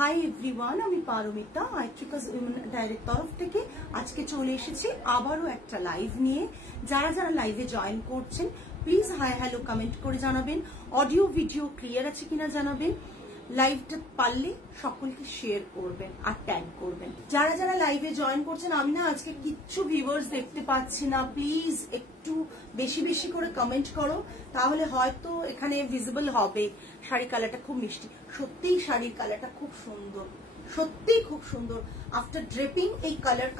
Hi everyone, আমি Paromita আইট্রিকাস women direct তরফ থেকে আজকে চলে এসেছি আবারও একটা লাইভ নিয়ে। যারা যারা লাইভে জয়েন করছেন প্লিজ হাই হ্যালো কমেন্ট করে জানাবেন, অডিও ভিডিও ক্লিয়ার আছে কিনা জানাবেন, লাইভটা পারলে সকলকে শেয়ার করবেন আর ট্যাগ করবেন। যারা যারা লাইভে জয়েন করছেন, আমি না আজকে কিচ্ছু ভিউয়ার্স দেখতে পাচ্ছি না, প্লিজ একটু বেশি বেশি করে কমেন্ট করো, তাহলে হয়তো এখানে ভিজিবল হবে। শাড়ি কালারটা খুব মিষ্টি, সত্যিই শাড়ির কালারটা খুব সুন্দর, সত্যিই খুব সুন্দর। আফটার ড্রেপিং এই কালার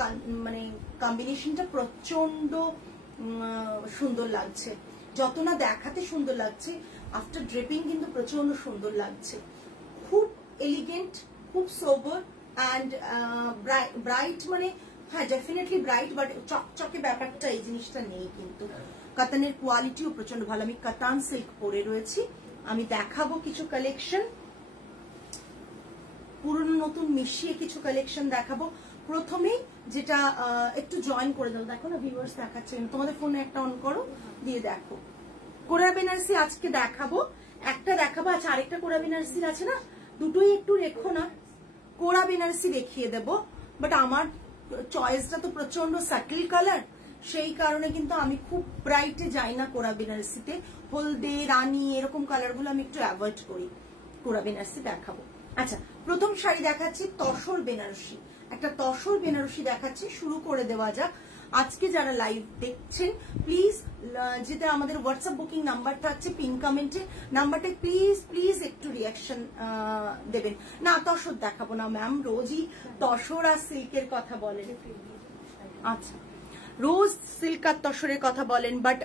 মানে কম্বিনেশনটা প্রচন্ড সুন্দর লাগছে, যত না দেখাতে সুন্দর লাগছে আফটার ড্রেপিং কিন্তু প্রচন্ড সুন্দর লাগছে। খুব এলিগেন্ট, খুব সোবার অ্যান্ড ব্রাইট, মানে হ্যাঁ ডেফিনেটলি ব্রাইট, বাট চকচকে ব্যাপারটা এই জিনিসটা নেই। কিন্তু কাতানের কোয়ালিটিও প্রচন্ড ভালো। আমি কাতান সিল্ক পরে রয়েছি, আমি দেখাবো কিছু কালেকশন, পুরনো নতুন মিশিয়ে কিছু কালেকশন দেখাবো। প্রথমেই যেটা একটু জয়েন করে দাও, দেখো না ভিউয়ার্স দেখাচ্ছে, তোমাদের ফোনে একটা অন করো, দিয়ে দেখো। কোরা বেনারসি আজকে দেখাবো, একটা দেখাবো, আচ্ছা আরেকটা কোরা বেনারসির আছে না, দুটোই একটু রেখো না। কোরা বেনারসি দেখিয়ে দেব, বাট আমার চয়েসটা তো প্রচন্ড সাটল কালার, সেই কারণে কিন্তু আমি খুব ব্রাইটে যাই না কোরা বেনারসিতে। হলদে, রানী এরকম কালার গুলো আমি একটু অ্যাভয়েড করি। কোরা বেনারসি দেখাবো। আচ্ছা, প্রথম শাড়ি দেখাচ্ছি তসর বেনারসি, একটা তসর বেনারসি দেখাচ্ছি, শুরু করে দেওয়া যাক। আজকে যারা লাইভ দেখছেন প্লিজ, যেটা আমাদের হোয়াটসঅ্যাপ বুকিং নাম্বারটা আছে পিন কমেন্টে, নাম্বারটা প্লিজ প্লিজ একটু রিয়াকশন দেবেন। না তসর দেখাবো না ম্যাম, রোজই তসর আর সিল্কের কথা বলেন। আচ্ছা, রোজ সিল্ক আর তসরের কথা বলেন, বাট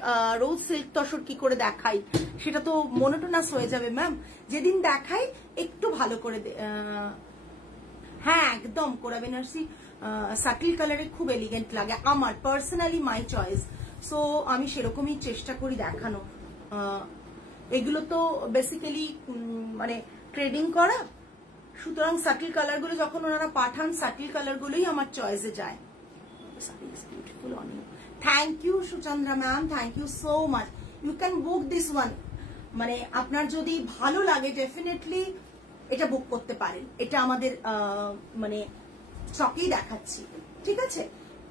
রোজ সিল্ক তসর কি করে দেখাই সেটা তো মোনোটোনাস হয়ে যাবে ম্যাম। যেদিন দেখাই একটু ভালো করে হ্যাঁ একদম কোরা বেনারসি সাটিল কালারে খুব এলিগেন্ট লাগে আমার পার্সোনালি, মাই চয়েস। সো আমি সেরকমই চেষ্টা করি দেখানো। এগুলো তো বেসিক্যালি মানে ট্রেডিং করা, সুতরাং সাটিল কালার গুলো যখন ওনারা পাঠান সাটিল কালার গুলোই আমার চয়েসে যায়। Thank you Suchandra ma'am, thank you so much. You can book this one, মানে আপনার যদি ভালো লাগে ডেফিনেটলি এটা বুক করতে পারেন। এটা আমাদের মানে স্টকেই দেখাচ্ছি, ঠিক আছে?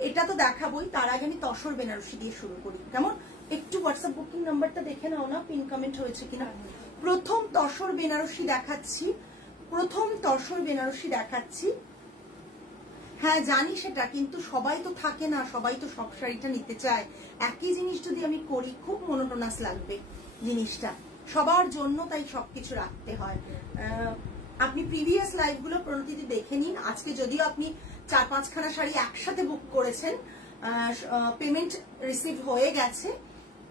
এটা তো দেখাবোই, তার আগে আমি তসর বেনারসি দিয়ে শুরু করি, কেমন? একটু হোয়াটসঅ্যাপ বুকিং নাম্বারটা দেখে নাও না, পিন কমেন্ট হয়েছে কিনা। প্রথম তসর বেনারসি দেখাচ্ছি, প্রথম তসর বেনারসি দেখাচ্ছি। হ্যাঁ জানি সেটা, কিন্তু সবাই তো থাকে না, সবাই তো সব শাড়িটা নিতে চায়। একই জিনিস যদি আমি করি খুব মনোটোনাস লাগবে জিনিসটা সবার জন্য, তাই সবকিছু রাখতে হয়। আপনি প্রিভিয়াস লাইভ গুলো প্রণতিতে দেখে নিন। আজকে যদিও আপনি 4-5খানা শাড়ি একসাথে বুক করেছেন, পেমেন্ট রিসিভ হয়ে গেছে,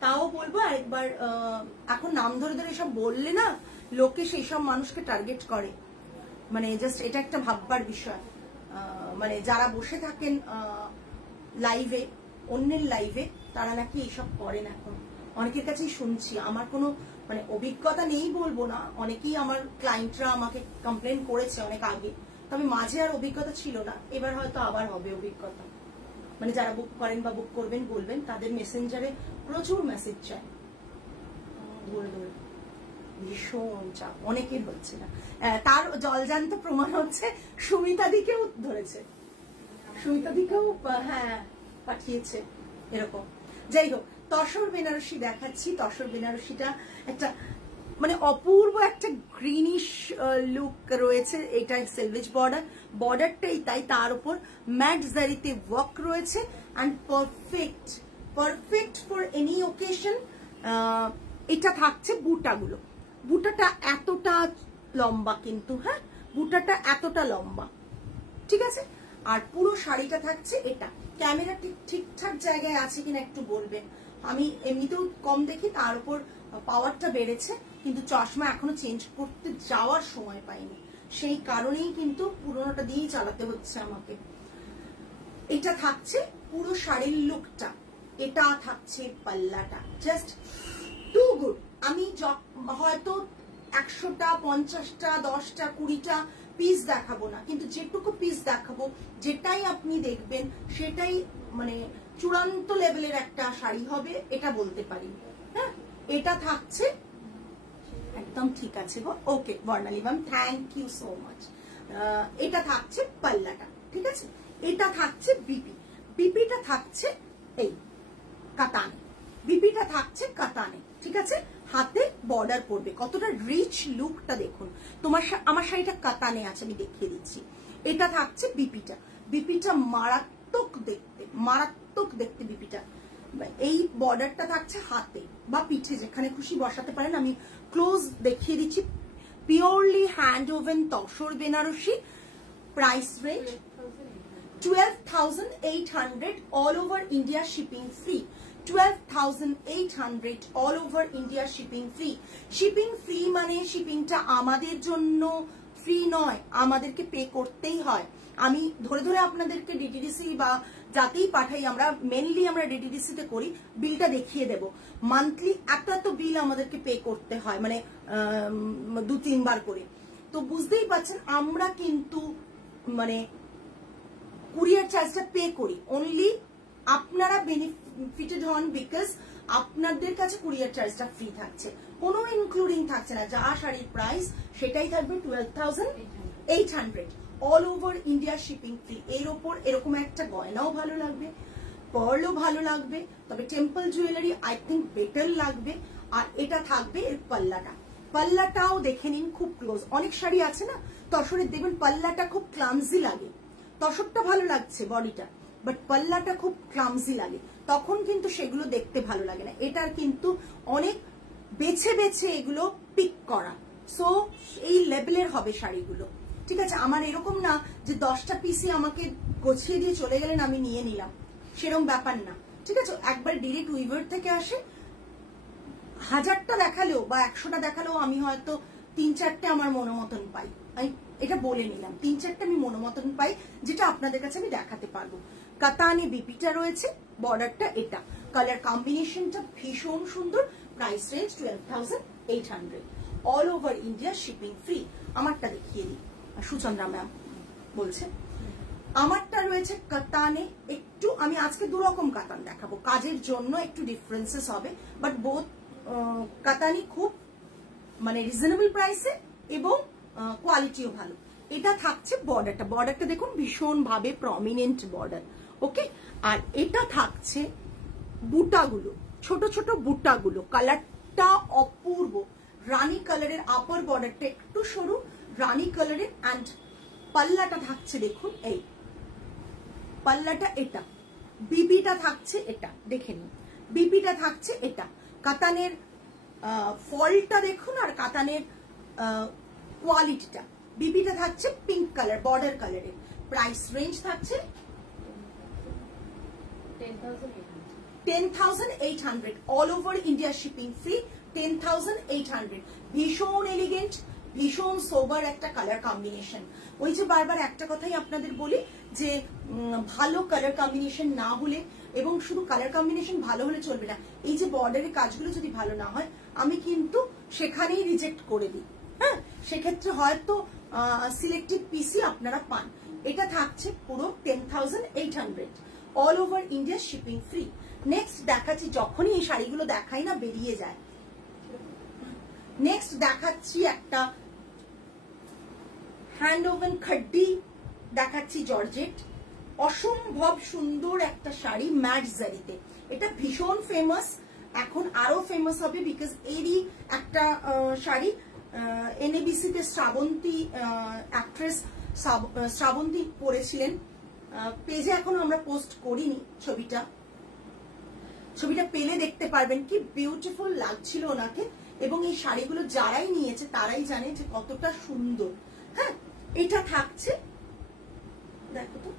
তাও বলবো একবার, এখন নাম ধরে ধরে এসব বললে না লোকে সেই সব মানুষকে টার্গেট করে, মানে জাস্ট এটা একটা ভাববার বিষয়। মানে যারা বসে থাকেন লাইভে, অন্যের লাইভে, তারা নাকি এইসব করেন। এখন অনেকের কাছেই শুনছি, আমার কোনো মানে অভিজ্ঞতা নেই বলবো না, অনেকেই আমার ক্লায়েন্টরা আমাকে কমপ্লেন করেছে অনেক আগে, তবে মাঝে আর অভিজ্ঞতা ছিল না, এবার হয়তো আবার হবে অভিজ্ঞতা। মানে যারা বুক করেন বা বুক করবেন বলবেন, তাদের মেসেঞ্জারে প্রচুর মেসেজ চায়, ধরে ধরে ভীষণ চাপ অনেকের হচ্ছে না। তার জলজান্ত প্রমাণ হচ্ছে সুমিতা দিকেও ধরেছে, সুমিতা দিকেও হ্যাঁ পাঠিয়েছে এরকম। যাই হোক, তসর বেনারসি দেখাচ্ছি। তসর বেনারসিটা একটা মানে অপূর্ব একটা গ্রিনিশ লুক রয়েছে, এটা সেলভেজ বর্ডার, বর্ডারটাই তাই, তার উপর ম্যাট জারিতে ওয়ার্ক রয়েছে and perfect, perfect for any occasion. এটা থাকছে বুটাগুলো, বুটাটা এতটা লম্বা, কিন্তু হ্যাঁ বুটাটা এতটা লম্বা, ঠিক আছে? আর পুরো শাড়িটা থাকছে এটা। ক্যামেরা ঠিকঠাক জায়গায় আছে কিনা একটু বলবেন, আমি এমনিতেও কম দেখি, তার উপর পাওয়ারটা বেড়েছে, কিন্তু চশমা এখনো চেঞ্জ করতে যাওয়ার সময় পাইনি, সেই কারণেই কিন্তু পুরোনোটা দিয়েই চালাতে হচ্ছে আমাকে। এটা থাকছে পুরো শাড়ির লুকটা, এটা থাকছে পাল্লাটা, জাস্ট টু গুড। আমি হয়তো 100টা 50টা 10টা 20টা পিস দেখাবো না, কিন্তু যেটুকু পিস দেখাবো, যেটাই আপনি দেখবেন সেটাই মানে চূড়ান্ত লেভেলের একটা শাড়ি হবে, এটা বলতে পারি। হ্যাঁ, এটা থাকছে একদম ঠিক আছে গো। Okay Barnali ma'am, thank you so much. এটা থাকছে পাল্লাটা, ঠিক আছে। এটা থাকছে বিপি, বিপিটা থাকছে এই কাতানে, বিপিটা থাকছে কাতানে, ঠিক আছে। হাতে বর্ডার পড়বে, কতটা রিচ লুকটা দেখুন। আমার শাড়িটা কাতানে আছে, আমি দেখিয়ে দিচ্ছি। এটা থাকছে বিপিটা, বিপিটা মারাত্মক দেখতে, মারাত্মক দেখতে বিপিটা। এই বর্ডারটা থাকছে হাতে বা পিঠে, যেখানে খুশি বসাতে পারেন। আমি ক্লোজ দেখিয়ে দিচ্ছি। Purely hand woven tussar Benarasi, price range 12,800, all over India shipping free. 12,800 all over India shipping free. Shipping free মানে শিপিংটা আমাদের জন্য ফ্রি নয়, আমাদেরকে পে করতেই হয়। আমি ধরে ধরে আপনাদেরকে ডিটিডিসি বা যাতেই পাঠাই, আমরা মেনলি আমরা ডিটিডিসি তে করি, বিলটা দেখিয়ে দেব। মান্থলি এত বিল আমাদেরকে পে করতে হয়, মানে 2-3 বার করে। তো বুঝতেই পারছেন আমরা কিন্তু মানে কুরিয়ার চার্জটা পে করি, অনলি আপনারা বেনিফিটেড হন বিকজ আপনাদের কাছে কুরিয়ার চার্জটা ফ্রি থাকছে, কোনো ইনক্লুডিং থাকছে না। যা শাড়ির প্রাইস সেটাই থাকবে 12,800, all over India shipping free. এর ওপর এরকম একটা গয়নাও ভালো লাগবে, পার্লও ভালো লাগবে, তবে temple jewellery I think better লাগবে। আর এটা থাকবে এর পাল্লাটা, পাল্লাটাও দেখে নিন খুব ক্লোজ। অনেক শাড়ি আছে না তসরের, দেখবেন পাল্লাটা খুব ক্লামজি লাগে, তসরটা ভালো লাগছে বডিটা, বাট পাল্লাটা খুব ক্লামজি লাগে, তখন কিন্তু সেগুলো দেখতে ভালো লাগে না। এটার কিন্তু অনেক বেছে বেছে এগুলো পিক করা, সো এই লেভেলের হবে শাড়িগুলো, ঠিক আছে। আমার এরকম না যে 10টা পিসি আমাকে গোছিয়ে দিয়ে চলে গেলেন আমি নিয়ে নিলাম, সেরকম ব্যাপার না, ঠিক আছে। একবার ডিরেক্ট উইভার থেকে আসে, 1000টা দেখালেও বা 100টা দেখালেও আমি হয়তো 3-4টে আমার মনোমতন পাই। আমি এটা বলে নিলাম, 3-4টে আমি মনোমতন পাই, যেটা আপনাদের কাছে আমি দেখাতে পারবো। কাতানে বিপিটা রয়েছে, বর্ডারটা এটা, কালার কম্বিনেশনটা ভীষণ সুন্দর, price range 12,800, all over India shipping free. আমারটা দেখিয়ে দিই, সুচন্দ্রা ম্যাম বলছে। আমারটা রয়েছে কাতানে, একটু আমি আজকে 2 রকম কাতান দেখাবো, কাজের জন্য একটু ডিফারেন্সেস হবে, বাট বোথ কাতানি খুব মানে রিজনেবল প্রাইসে এবং কোয়ালিটিও ভালো। এটা থাকছে বর্ডারটা, বর্ডারটা দেখুন ভীষণ ভাবে প্রমিনেন্ট বর্ডার, ওকে। আর এটা থাকছে বুটাগুলো, ছোট ছোট বুটাগুলো, কালারটা অপূর্ব, রানী কালারের, আপার বর্ডারটা একটু সরু রানী কালারের, অ্যান্ড পাল্লাটা থাকছে দেখুন এই পাল্লাটা, এটা বিপিটা থাকছে, এটা দেখে নিন, বিপিটা থাকছে এটা। কাতানের ফলটা দেখুন আর কাতানের কোয়ালিটিটা। বিপিটা থাকছে পিঙ্ক কালার, বর্ডার কালারের, প্রাইস রেঞ্জ থাকছে 10,800, all over India shipping free, 10,800। ভীষণ এলিগেন্ট, ভীষণ সোবার একটা কালার কম্বিনেশন। ওই যে বারবার একটা কথাই আপনাদের বলি যে ভালো কালার কম্বিনেশন না হলে, এবং শুধু কালার কম্বিনেশন ভালো হলে চলবে না, এই যে বর্ডারের কাজগুলো যদি ভালো না হয় আমি কিন্তু সেখানেই রিজেক্ট করে দিই, হ্যাঁ। সেক্ষেত্রে হয়তো সিলেক্টেড পিসি আপনারা পান। এটা থাকছে পুরো 10,800, all over India shipping free. Next দেখাচ্ছি, যখনই এই শাড়িগুলো দেখাই না বেরিয়ে যায়। নেক্সট দেখাচ্ছি একটা হ্যান্ড ওভেন খাড্ডি দেখাচ্ছি, জর্জেট, অসম্ভব সুন্দর একটা শাড়ি ম্যাট জারিতে। এটা ভীষণ ফেমাস, এখন আরো ফেমাস হবে বিকজ এরই একটা শাড়ি এনএবিসি তে শ্রাবন্তী অ্যাক্ট্রেস শ্রাবন্তী পরেছিলেন। পেজে এখন আমরা পোস্ট করিনি ছবিটা, ছবিটা পেলে দেখতে পারবেন কি বিউটিফুল লাগছিল ওনাকে, এবং এই শাড়িগুলো যারাই নিয়েছে তারাই জানে যে কতটা সুন্দর। হ্যাঁ, এটা থাকছে, দেখো তো,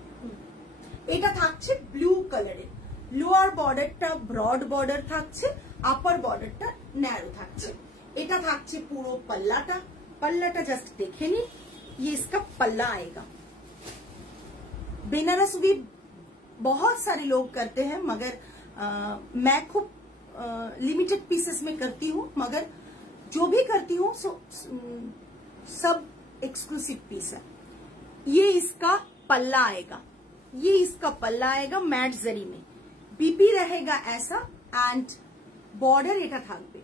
এটা থাকছে ব্লু কালারের, লোয়ার বর্ডারটা ব্রড বর্ডার থাকছে, আপার বর্ডারটা ন্যারো থাকছে। এটা থাকছে পুরো पल्लाटा, पल्लाटा जस्ट देखे नहीं, ये इसका पल्ला आएगा। बेनारस भी बहुत सारे लोग करते हैं, मगर मैं खूब लिमिटेड पीसेस में करती हूँ, मगर जो भी करती हूँ सब एक्सक्लूसिव पीस है। ये इसका पल्ला आएगा, ये इसका पल्ला आएगा मैट जरी में, बीपी रहेगा ऐसा, एंड बॉर्डर এটা থাকবে।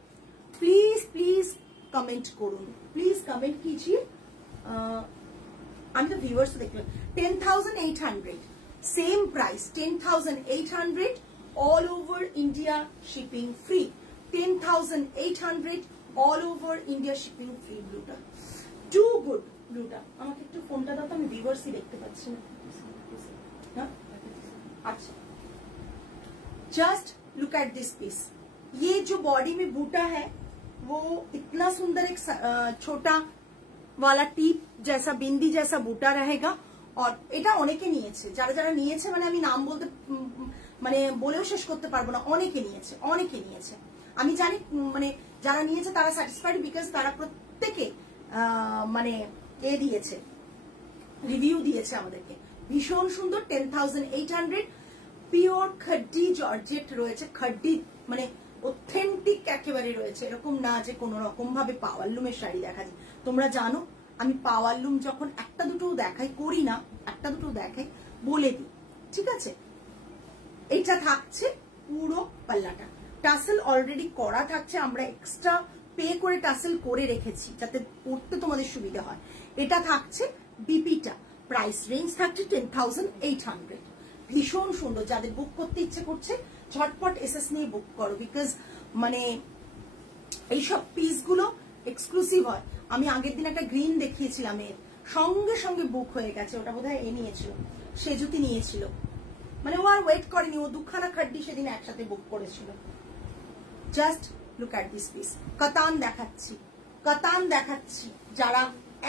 प्लीज प्लीज कमेंट করুন, प्लीज कमेंट कीजिए। আমি তো ভিউয়ার্স দেখলাম 10,800 same price 10,800 all over India shipping free 10,800 all over India shipping free ব্লুটা টু গুড ব্লুটা আমাকে একটু ফোনটা দাও তো আমি ভিউয়ার্সই দেখতে পাচ্ছি না अच्छा just look at this piece ये जो बॉडी में बूटा है वो इतना सुंदर एक छोटा वाला टीप जैसा बिंदी जैसा बूटा रहेगा और এটা অনেকে নিয়েছে যারা যারা নিয়েছে মানে আমি নাম বলতে মানে বলেও শেষ করতে পারবো না অনেকে নিয়েছে আমি জানি মানে যারা নিয়েছে তারা স্যাটিসফাইড বিকজ তারা প্রত্যেকে মানে এ দিয়েছে রিভিউ দিয়েছে আমাদেরকে ভীষণ সুন্দর 10,800 পিওর খড্ডি জর্জেট রয়েছে খড্ডি মানে অথেন্টিক একেবারে রয়েছে এরকম না যে কোনো রকম ভাবে পাওয়ারলুমের শাড়ি দেখা যায় তোমরা জানো আমি পাওয়ারলুম যখন একটা দুটো দেখাই করি না একটা দুটো দেখাই বলে দিই ঠিক আছে এটা থাকছে পুরো পাল্লাটা টাসেল অলরেডি করা থাকছে আমরা এক্সট্রা পে করে টাসেল করে রেখেছি যাতে পড়তে তোমাদের সুবিধা হয় এটা থাকছে বিপিটা প্রাইস রেঞ্জ থাকছে 10,800 ভীষণ সুন্দর যাদের বুক করতে ইচ্ছে করছে ঝটপট এসএস নিয়ে বুক করো বিকজ মানে এইসব পিসগুলো এক্সক্লুসিভ হয় আমি আগের দিন একটা গ্রিন দেখিয়েছিলাম এর সঙ্গে সঙ্গে বুক হয়ে গেছে ওটা বোধহয় এ নিয়েছিল সেজুতি নিয়েছিল মানে ও আর ওয়েট করেনি ও দুখানা খাড্ডি সেদিন একসাথে বুক করেছিল just look at this piece কাতান দেখাচ্ছি যারা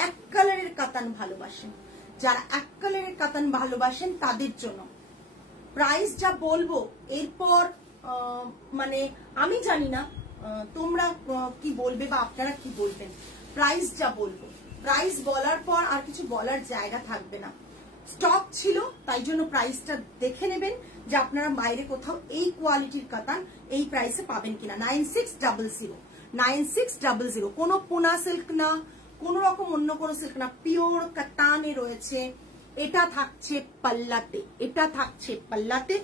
এক কালারের কাতান ভালোবাসেন তাদের জন্য প্রাইস যা বলবো এরপর মানে আমি জানি না তোমরা কি বলবে বা আপনারা কি বলবেন প্রাইস যা বলবো প্রাইস বলার পর আর কিছু বলার জায়গা থাকবে না স্টক ছিল তাই জন্য প্রাইসটা দেখে নেবেন যে আপনারা বাইরে কোথাও এই কোয়ালিটির কাতান এই প্রাইসে পাবেন কিনা 9600 কোনো পোনা সিল্ক না কোন রকম অন্য কোনো সিল্ক না পিওর কাতানে রয়েছে এটা থাকছে পাল্লাতে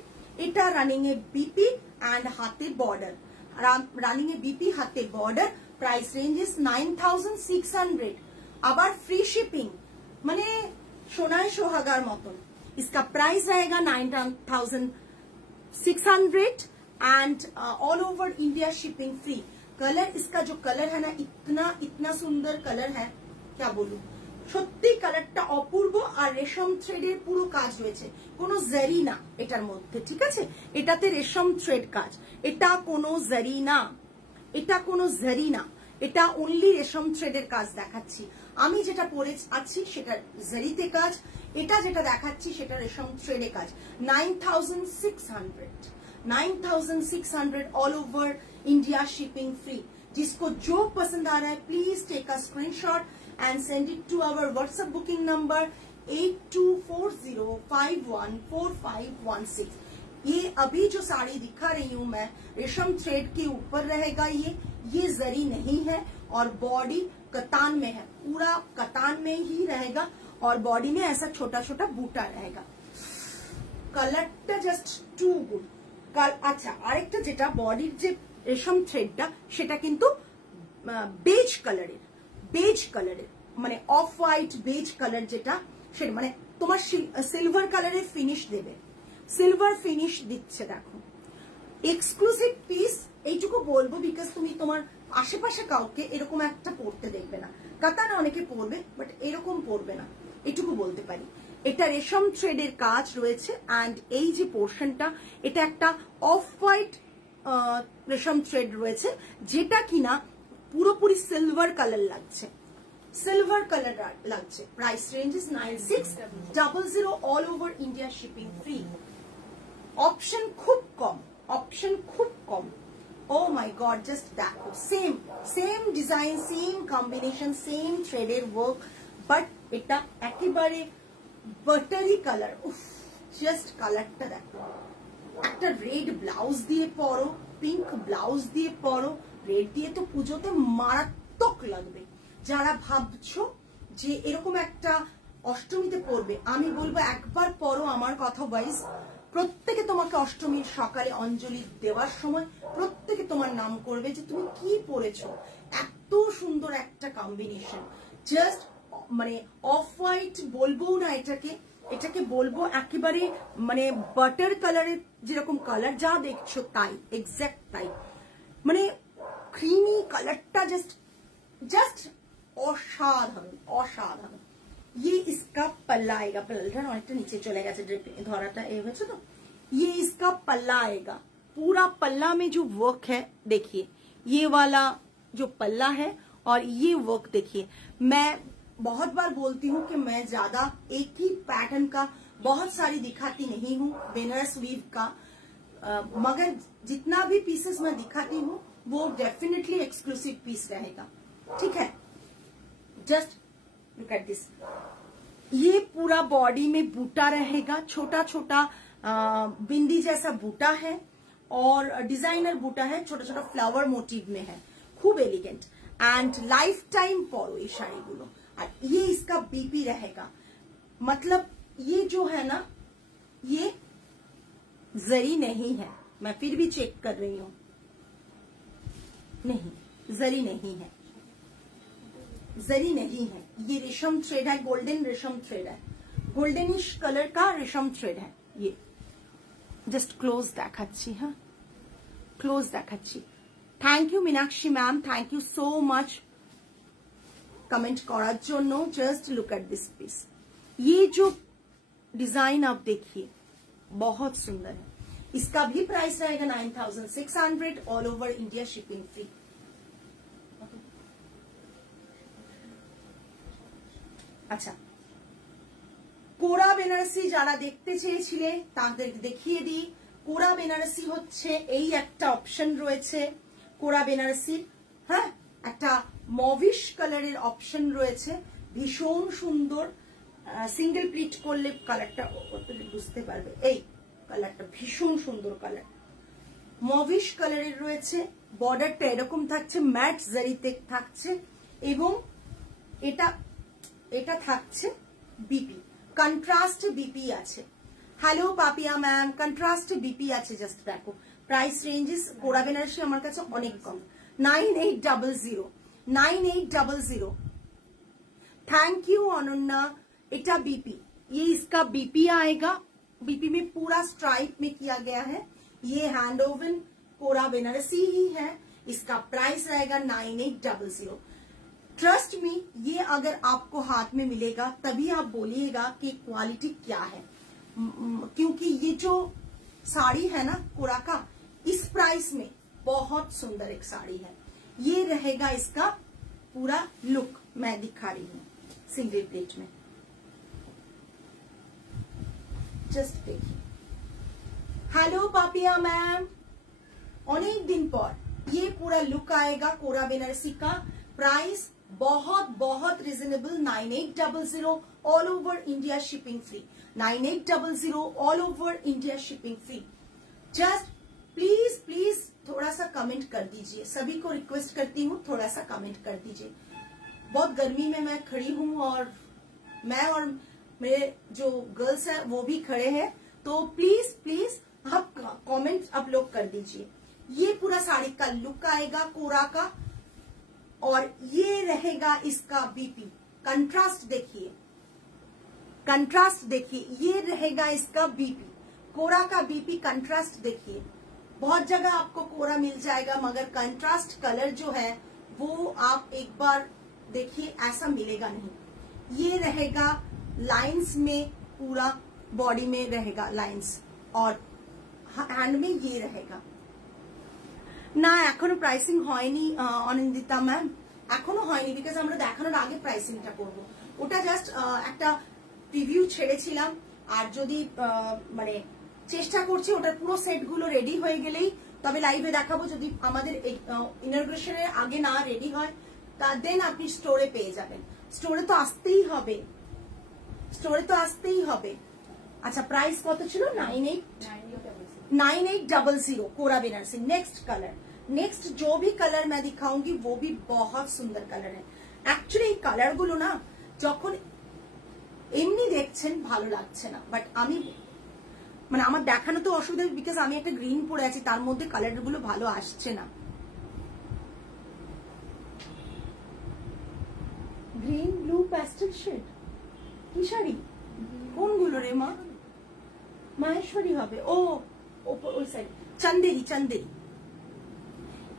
এটা রানিং এ বিপি এন্ড হাতে বর্ডার प्राइस रेंज इज 9,600 আবার फ्री शिपिंग মানে সোনায় সোহাগার মতন इसका प्राइस रहेगा 9,600 and all over India shipping free colour इसका जो कलर है ना इतना सुंदर कलर है क्या बोलूं সত্যি কালারটা অপূর্ব আর রেশম থ্রেডের পুরো কাজ রয়েছে কোনো জারি না এটার মধ্যে ঠিক আছে এটাতে রেশম থ্রেড কাজ এটা কোনো জারি না এটা অনলি রেশম থ্রেডের কাজ দেখাচ্ছি আমি যেটা পরে আছি সেটা জারিতে কাজ এটা যেটা দেখাচ্ছি সেটা রেশম থ্রেডে কাজ 9,600 all over India shipping free जिसको जो पसंद आ रहा है please take a screenshot and send it to our WhatsApp booking number 8240514516 ये अभी जो साड़ी दिखा रही हूं मैं रेशम थ्रेड के ऊपर रहेगा ये जरी नहीं है और बॉडी कतान में है पूरा कतान में ही रहेगा और बॉडी में ऐसा छोटा छोटा बूटा रहेगा कलरটা জাস্ট টু গুড আচ্ছা আরেকটা যেটা বডির যে রেশম থ্রেডটা সেটা কিন্তু বেজ কালারের মানে অফ হোয়াইট বেজ কালার যেটা সেটা মানে তোমার সিলভার কালারের ফিনিশ দেবে সিলভার ফিনিশ দিচ্ছে দেখো এক্সক্লুসিভ পিস এইটুকু বলবো বিকজ তুমি তোমার আশেপাশে কাউকে এরকম একটা পরতে দেখবে না কাতানা অনেকে পরবে বাট এরকম পরবে না এটুকু বলতে পারি এটা রেশম থ্রেডের কাজ রয়েছে এন্ড এই যে পোর্শনটা এটা একটা অফ হোয়াইট রেশম থ্রেড রয়েছে যেটা কিনা পুরোপুরি সিলভার কালার লাগছে price range is 9600 all over India shipping free option खूब कम ओ माय गॉड जस्ट देखो same design same combination same थ्रेडेर वर्क बट এটা একেবারে বাটারি কালার জাস্ট কালারটা দেখো একটা রেড ব্লাউজ দিয়ে পরো পিঙ্ক ব্লাউজ দিয়ে পরো রেড দিয়ে তো পুজোতে মারাত্মক লাগবে যারা ভাবছো যে এরকম একটা অষ্টমীতে পড়বে আমি বলবো একবার পরো আমার কথা ওয়াইজ প্রত্যেকে তোমাকে অষ্টমীর সকালে অঞ্জলি দেওয়ার সময় প্রত্যেকে তোমার নাম করবে যে তুমি কি পরেছো এত সুন্দর একটা কম্বিনেশন জাস্ট মানে অফ হোয়াইট বলবো না এটাকে, এটাকে বলবো একেবারে মানে বাটার কালারের যেরকম কালার যা দেখছো তাই, এক্স্যাক্ট তাই, মানে ক্রিমি কালারটা জাস্ট অসাধারণ অসাধারণ। ये इसका पल्ला आएगा, पल्ला অনেকটা নিচে চলে গেছে ধরাটা এ হয়েছে তো। ये इसका पल्ला आएगा, पूरा पल्ला में जो वर्क है देखिए, ये वाला जो पल्ला है और ये वर्क देखिए। मैं बहुत बार बोलती हूँ कि मैं ज्यादा एक ही पैटर्न का बहुत सारी दिखाती नहीं हूँ बेनारस वीव का, मगर जितना भी पीसेस मैं दिखाती हूँ वो डेफिनेटली एक्सक्लूसिव पीस रहेगा, ठीक है। जस्ट लुक एट दिस, ये पूरा बॉडी में बूटा रहेगा, छोटा छोटा बिंदी जैसा बूटा है और डिजाइनर बूटा है, छोटा छोटा फ्लावर मोटिव में है, खूब एलिगेंट एंड लाइफ टाइम परो ये शाड़ी गुलो। और ये इसका बीपी रहेगा, मतलब ये जो है ना ये जरी नहीं है, मैं फिर भी चेक कर रही हूं, नहीं जरी नहीं है, जरी नहीं है, ये रेशम थ्रेड है, गोल्डन रेशम थ्रेड है, गोल्डनिश कलर का रेशम थ्रेड है। ये जस्ट क्लोज देखाচ্ছি, হ্যাঁ क्लोज দেখাচ্ছি। Thank you Meenakshi ma'am, thank you so much comment করার জন্য। Just look at this piece, ये जो डिजाइन आप देखिए बहुत सुंदर है। इसका भी प्राइस रहेगा 9600, all over India shipping free. আচ্ছা, কোরা বেনারসি যারা দেখতে চেয়েছিলে তাদের দেখিয়ে দিই। কোরা বেনারসি হচ্ছে এই একটা অপশন রয়েছে কোরা বেনারসির, হ্যাঁ একটা মভিশ কালারের অপশন রয়েছে, ভীষণ সুন্দর। সিঙ্গেল প্লিট করলে কালারটা বুঝতে পারবে, এই কালারটা ভীষণ সুন্দর কালার, মভিশ কালারের রয়েছে। বর্ডারটা এরকম থাকছে, ম্যাট জারিতে থাকছে এবং এটা এটা থাকছে বিপি, কন্ট্রাস্ট বিপি আছে। Hello Papiya ma'am, contrast BP আছে। জাস্ট দেখো প্রাইস রেঞ্জেস কোরা বেনারসি আমার কাছে অনেক কম, 9800, 9800। Thank you Ananya. इटा बीपी, ये इसका बीपी आएगा, बीपी में पूरा स्ट्राइप में किया गया है। ये हैंड ओवन कोरा बेनारसी ही है, इसका प्राइस रहेगा 9800। ट्रस्ट मी, ये अगर आपको हाथ में मिलेगा तभी आप बोलिएगा कि क्वालिटी क्या है, क्योंकि ये जो साड़ी है ना कोरा का, इस प्राइस में बहुत सुंदर एक साड़ी है। ये रहेगा इसका पूरा लुक, मैं दिखा रही हूँ सिंगल प्लेट में, जस्ट देखिए। हेलो पापिया मैम, अनेक दिन पर ये पूरा लुक आएगा कोरा बेनारसी का। प्राइस बहुत बहुत reasonable, 9800, all over India shipping free, 9800, all over India shipping free. Just please please थोड़ा सा कमेंट कर दीजिए, सभी को रिक्वेस्ट करती हूँ थोड़ा सा कमेंट कर दीजिए। बहुत गर्मी में मैं खड़ी हूँ और मैं और मेरे जो गर्ल्स हैं वो भी खड़े हैं, तो प्लीज प्लीज आप कमेंट आप लोग कर दीजिए। ये पूरा साड़ी का लुक आएगा कोरा का और ये रहेगा इसका बीपी। कंट्रास्ट देखिए, कंट्रास्ट देखिए, ये रहेगा इसका बीपी, कोरा का बीपी। कंट्रास्ट देखिए, बहुत जगह आपको कोरा मिल जाएगा मगर कंट्रास्ट कलर जो है वो आप एक बार देखिए, ऐसा मिलेगा नहीं। ये रहेगा लाइंस में, पूरा बॉडी में रहेगा लाइंस और हैंड में ये रहेगा না। এখনো প্রাইসিং হয়নি অনিন্দিতা ম্যাম, এখনো হয়নি, বিকজ আমরা দেখানোর আগে প্রাইসিংটা করব। ওটা জাস্ট একটা প্রিভিউ ছেড়েছিলাম, আর যদি মানে চেষ্টা করছি ওটার পুরো সেটগুলো রেডি হয়ে গেলেই তবে লাইভে দেখাবো। যদি আমাদের ইনগ্রেশনের আগে না রেডি হয় তা দেন আপনি স্টোরে পেয়ে যাবেন। স্টোরে তো আসতেই হবে, স্টোরে তো আসতেই হবে। अच्छा प्राइस কত ছিল? 9800 कोरा बेनारसी। नेक्स्ट कलर, नेक्स्ट जो भी कलर मैं दिखाऊंगी वो भी बहुत सुंदर कलर है। एक्चुअली कलर गुलो ना যখন এমনি দেখছেন ভালো লাগছে না, বাট আমি মানে আমার দেখানো তো অসুবিধা, বিকজ আমি একটা গ্রিন পরে আছি, তার মধ্যে কালার গুলো ভালো আসছে না। গ্রিন ব্লু প্যাস্টেল শেড, কি শাড়ি, কোনগুলো রে মা? মাহেশ্বরী হবে, ও ওই সাইড, চন্দেরি, চন্দেরি।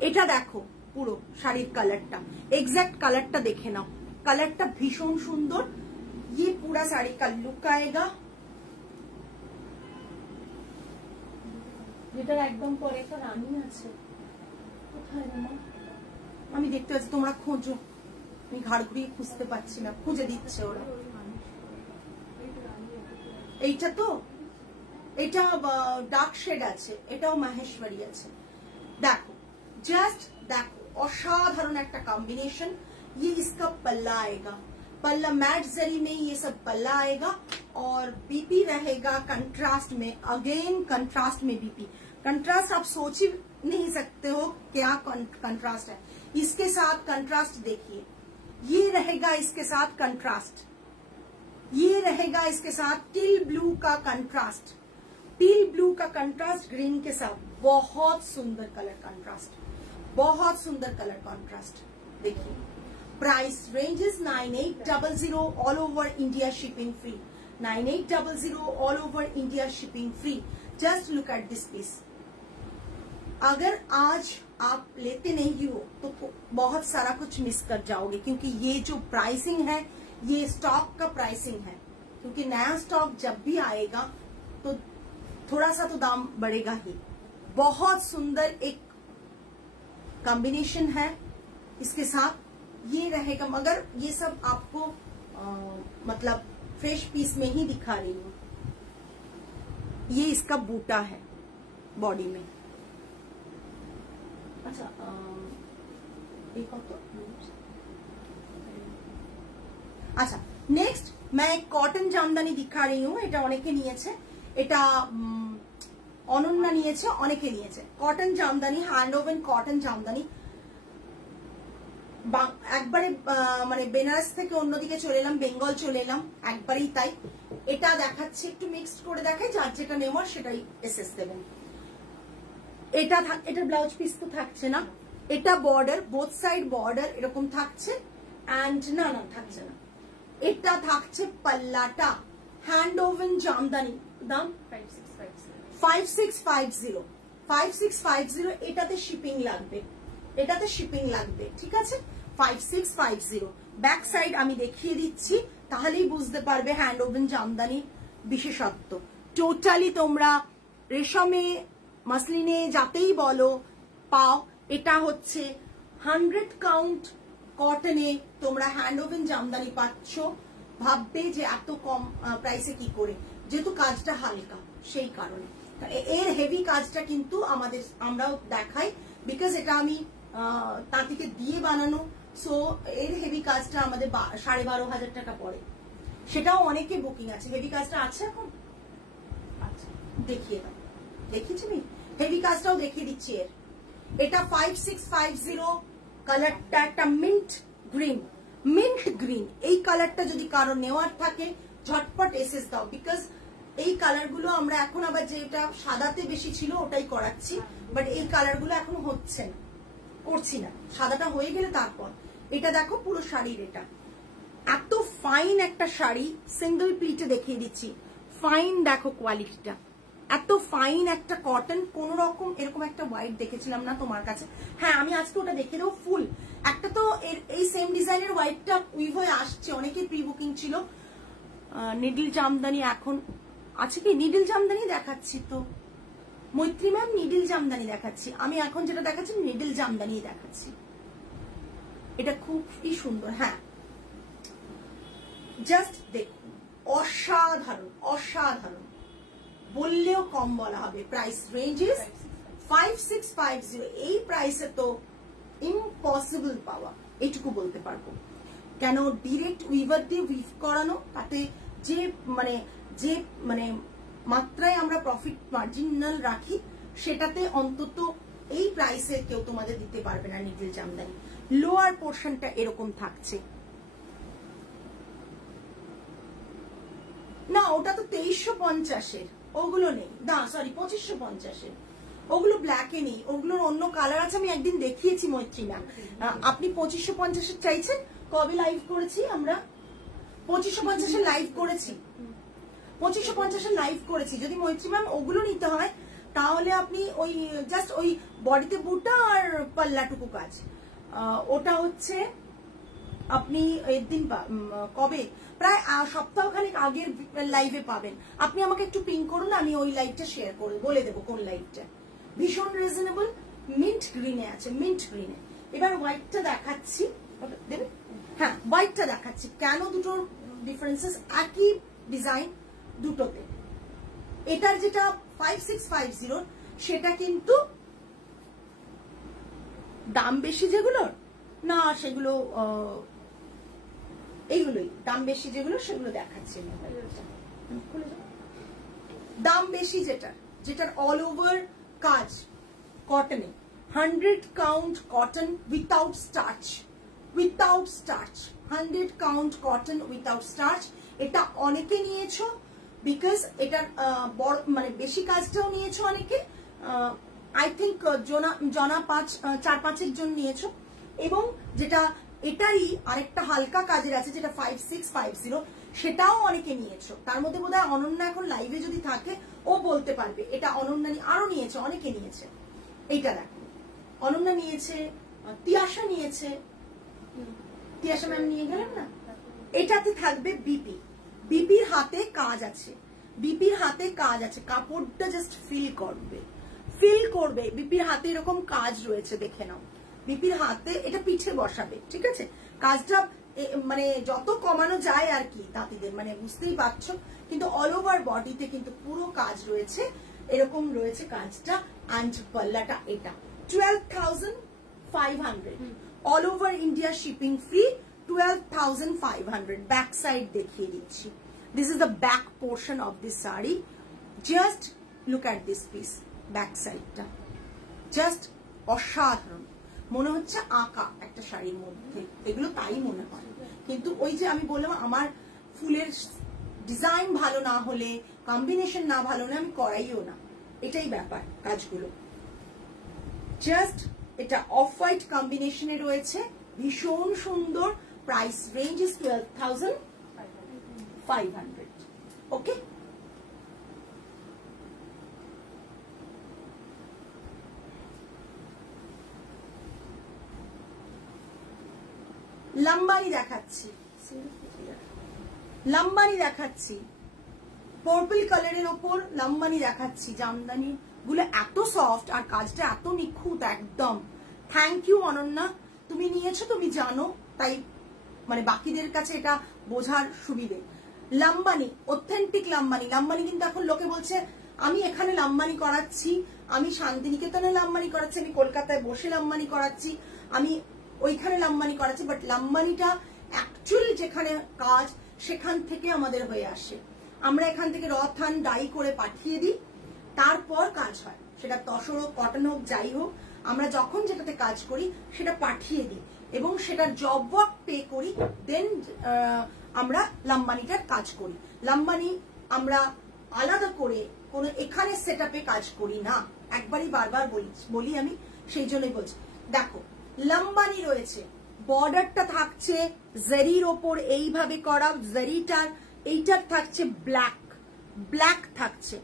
এটা দেখো পুরো শাড়ির কালারটা, এক্সাক্ট কালারটা দেখে নাও, কালারটা ভীষণ সুন্দর। ये पूरा साड़ी का लुक आएगा, যেটার একদম পরে একটা রানী আছে, কোথায় রে মা? আমি দেখতে পাচ্ছি, তোমরা খোঁজো, আমি ঘাড় ঘুরিয়ে খুঁজতে পারছি না, খুঁজে দিচ্ছে ওরা। এইটা তো, এটা ডার্ক শেড আছে, এটাও মাহেশ্বরী আছে। দেখো জাস্ট দেখো, असाधारण একটা कॉम्बिनेशन। ये इसका पल्ला आएगा, पल्ला मैट जरी में ये सब पल्ला आएगा और बीपी रहेगा कंट्रास्ट में, अगेन कंट्रास्ट में बीपी। कंट्रास्ट आप सोच ही नहीं सकते हो क्या कंट्रास्ट है। इसके साथ कंट्रास्ट देखिए, ये रहेगा इसके साथ कंट्रास्ट, ये रहेगा इसके साथ टील ब्लू का कंट्रास्ट, टील ब्लू का कंट्रास्ट ग्रीन के साथ, बहुत सुंदर कलर कंट्रास्ट, बहुत सुंदर कलर कंट्रास्ट। देखिए price ranges 9800 all over India shipping free, 9800 all over India shipping free. Just look at this piece. अगर आज आप लेते नहीं हो तो बहुत सारा कुछ मिस कर जाओगे, क्योंकि ये जो प्राइसिंग है ये स्टॉक का प्राइसिंग है, क्योंकि नया स्टॉक जब भी आएगा तो थोड़ा सा तो दाम बढ़ेगा ही। बहुत सुंदर एक कॉम्बिनेशन है इसके साथ, ये रहेगा, मगर ये सब आपको मतलब फ्रेश पीस में ही दिखा रही हूँ। ये इसका बूटा है बॉडी में। अच्छा एक और तो, अच्छा नेक्स्ट मैं एक कॉटन জামদানি दिखा रही हूँ। এটা অনেকে নিয়েছে, এটা অনন্যা নিয়েছে, অনেকে নিয়েছে। Cotton Jamdani, hand woven cotton Jamdani, একবারে মানে বেনারস থেকে অন্যদিকে চলে এলাম, বেঙ্গল চলে এলাম, একবারেই তাই। এটা দেখাচ্ছি, একটু মিক্সড করে দেখাই, যার যেটা নেওয়ার সেটাই এসএস দেবেন। এটার ব্লাউজ পিস তো থাকছে না, এটা বর্ডার, বোথ সাইড বর্ডার এরকম থাকছে, এন্ড না না থাকছে না, এটা থাকছে পাল্লাটা, হ্যান্ড ওভেন জামদানি, দাম 5650, 5650। এটাতে শিপিং লাগবে, এটাতে শিপিং লাগবে, ঠিক আছে, 5650। ব্যাক সাইড আমি দেখিয়ে দিচ্ছি, তাহলেই বুঝতে পারবে হ্যান্ড ওভেন জামদানি বিশেষত্ব। টোটালি তোমরা রেশমে মাসলিনে যাতেই বলো পাও। এটা হচ্ছে 100 কাউন্ট কটনে তোমরা হ্যান্ড ওভেন জামদানি পাচ্ছ। ভাববে যে এত কম প্রাইসে কি করে, যেহেতু কাজটা হালকা সেই কারণে। এর হেভি কাজটা কিন্তু আমরাও দেখাই, বিকজ এটা আমি তাঁতিকে দিয়ে বানানো, সো এর হেভি কাজটা আমাদের 12,500 টাকা পড়ে। সেটাও অনেকে বুকিং আছে। হেভি কাজটা আছে এখন, আচ্ছা দেখিয়ে দাও, দেখিয়েছি আমি হেভি কাজটাও দেখিয়ে দিচ্ছি। এর এটা 5650, কালারটা একটা মিন্ট গ্রিন, মিন্ট গ্রিন। এই কালারটা যদি কারো নেওয়ার থাকে ঝটপট এসএস দাও, বিকজ এই কালারগুলো আমরা এখন আবার যেটা সাদাতে বেশি ছিল ওটাই করাচ্ছি, বাট এই কালারগুলো এখনো হচ্ছে না, করছি না, সাদাটা হয়ে গেলে তারপর। এটা দেখো পুরো শাড়ির, এটা এত ফাইন একটা শাড়ি, সিঙ্গেল প্লিটে দেখিয়ে দিচ্ছি। ফাইন দেখো কোয়ালিটিটা, এত ফাইন একটা কটন। কোন রকম এরকম একটা হোয়াইট দেখেছিলাম না তোমার কাছে, হ্যাঁ আমি আজকে ওটা দেখে দেবো ফুল। একটা তো এই সেম ডিজাইনের হোয়াইটটা উইভ হয়ে আসছে, অনেকের প্রি বুকিং ছিল। নিডল জামদানি এখন আছে কি? নিডল জামদানি দেখাচ্ছি তো মৈত্রী ম্যাম, নিডল জামদানি দেখাচ্ছি আমি এখন, যেটা দেখাচ্ছি নিডল জামদানি দেখাচ্ছি। এটা খুবই সুন্দর, হ্যাঁ জাস্ট দেখুন, অসাধারণ অসাধারণ, বললেও কম বলা হবে। Price ranges 5650। এই প্রাইসে তো ইম্পসিবল পাওয়া, এইটুকু বলতে পারবো। কেন ডিরেক্ট উইভার দিয়ে উইভ করানো, তাতে যে মানে মাত্রায় আমরা প্রফিট মার্জিনাল রাখি, সেটাতে অন্তত এই প্রাইসে কেউ তোমাদের দিতে পারবে না নিডল জামদানি। লোয়ার পোর্শনটা এরকম থাকছে না, ওটা তো 2350-এর, ওগুলো নেই না, সরি 2550-এর, ওগুলো ব্ল্যাকে নেই, ওগুলোর অন্য কালার আছে, আমি একদিন দেখিয়েছি মৈত্রী ম্যাম। আপনি 2550-এর চাইছেন? কবে লাইভ করেছি আমরা? 2550 লাইভ করেছি, 2550 লাইভ করেছি। যদি মৈত্রী ম্যাম ওগুলো নিতে হয় তাহলে আপনি ওই জাস্ট ওই বডিতে বুটা আর পাল্লাটুকু কাজ, ওটা হচ্ছে আপনি একদিন কবে প্রায় সপ্তাহখানেক আগের লাইভে পাবেন। আপনি আমাকে একটু পিং করুন, আমি ওই লাইভটা শেয়ার করে বলে দেবো কোন লাইভটা। ভীষণ রিজনেবল, মিন্ট গ্রিনে আছে, মিন্ট গ্রিনে। এবার হোয়াইটটা দেখাচ্ছি, দেবে? হ্যাঁ, হোয়াইটটা দেখাচ্ছি। কেন দুটোর ডিফারেন্সেস? একই ডিজাইন দুটোতে। এটার যেটা 5650 সেটা কিন্তু দাম বেশি, যেগুলোর না সেগুলো এইগুলোই দাম বেশি, যেগুলো সেগুলো দেখাচ্ছি। দাম বেশি যেটার অল ওভার কাজ কটনে, 100 count cotton without starch, 100 count cotton without starch. এটা অনেকে নিয়েছো বিকজ এটার বড় মানে বেশি কাজটাও নিয়েছো অনেকে, আই থিঙ্ক জনা 4-5 জন নিয়েছো। এবং যেটা এটারই আরেকটা হালকা কাজের আছে যেটা 5650, সেটাও অনেকে নিয়েছো। তার মধ্যে বোধহয় অনন্যা এখন লাইভে যদি থাকে ও বলতে পারবে। এটা অনন্যা আরো নিয়েছে, অনেকে নিয়েছে। এইটা দেখো, অনন্যা নিয়েছে, তিয়াশা নিয়েছে, তিয়াশা ম্যাম নিয়ে গেলেন না। এটাতে থাকবে বিপি, বিপির হাতে কাজ আছে, বিপির হাতে কাজ আছে। কাপড়টা জাস্ট ফিল করবে। বিপির হাতে এরকম কাজ রয়েছে, দেখে নাও। বিপির হাতে এটা পিঠে বসাবে, ঠিক আছে? কাজটা মানে যত কমানো যায় আর কি তাঁতিদের, মানে বুঝতেই পারছো। কিন্তু অল ওভার বডিতে কিন্তু পুরো কাজ রয়েছে, এরকম রয়েছে কাজটা। অ্যান্ড পাল্লাটা এটা 12,500, all over India shipping free, 12,500। Back side দেখিয়ে দিচ্ছি। This is the back portion of this sari. Just look at this piece, back সাইডটা জাস্ট অসাধারণ, মনে হচ্ছে আঁকা একটা শাড়ির মধ্যে, এগুলো তাই মনে হয়। কিন্তু ওই যে আমি বললাম, আমার ফুলের ডিজাইন ভালো না হলে, কম্বিনেশন না ভালো হলে আমি করাইও না, এটাই ব্যাপার। কাজগুলো জাস্ট এটা অফ হোয়াইট কম্বিনেশনে রয়েছে, ভীষণ সুন্দর। Price range is 12,500। ওকে, লাম্বানি দেখাচ্ছি, পার্পল কালারের ওপর লাম্বানি দেখাচ্ছি। জামদানি গুলো এত সফট আর কাজটা এত নিখুঁত একদম। থ্যাংক ইউ অনন্যা, তুমি নিয়েছো, তুমি জানো, তাই মানে বাকিদের কাছে এটা বোঝার সুবিধে। লাম্বানি, অথেন্টিক লাম্বানি। লাম্বানি কিন্তু এখন লোকে বলছে আমি এখানে লাম্বানি করাচ্ছি, আমি শান্তিনিকেতনে লাম্বানি করাচ্ছি, আমি কলকাতায় বসে লাম্বানি করাচ্ছি, আমি ওইখানে লাম্বানি করাচ্ছি। বাট লাম্বানিটা অ্যাকচুয়ালি যেখানে কাজ সেখান থেকে আমাদের হয়ে আসে। আমরা এখান থেকে রথান ডাই করে পাঠিয়ে দিই, তারপর কাজ হয়। সেটা তসর হোক, কটন হোক, যাই হোক, আমরা যখন যেটাতে কাজ করি সেটা পাঠিয়ে দিই এবং সেটার জব ওয়ার্ক পে করি, দেন আমরা লাম্বানিটার কাজ করি। লাম্বানি আমরা আলাদা করে কোনো এখানে সেট আপে কাজ করি না, একবারই বারবার বলি আমি, সেই জন্যই বলছি। দেখো, লাম্বানি রয়েছে, বর্ডারটা থাকছে জারির ওপর এইভাবে করা, জারিটার এইটার থাকছে ব্ল্যাক থাকছে।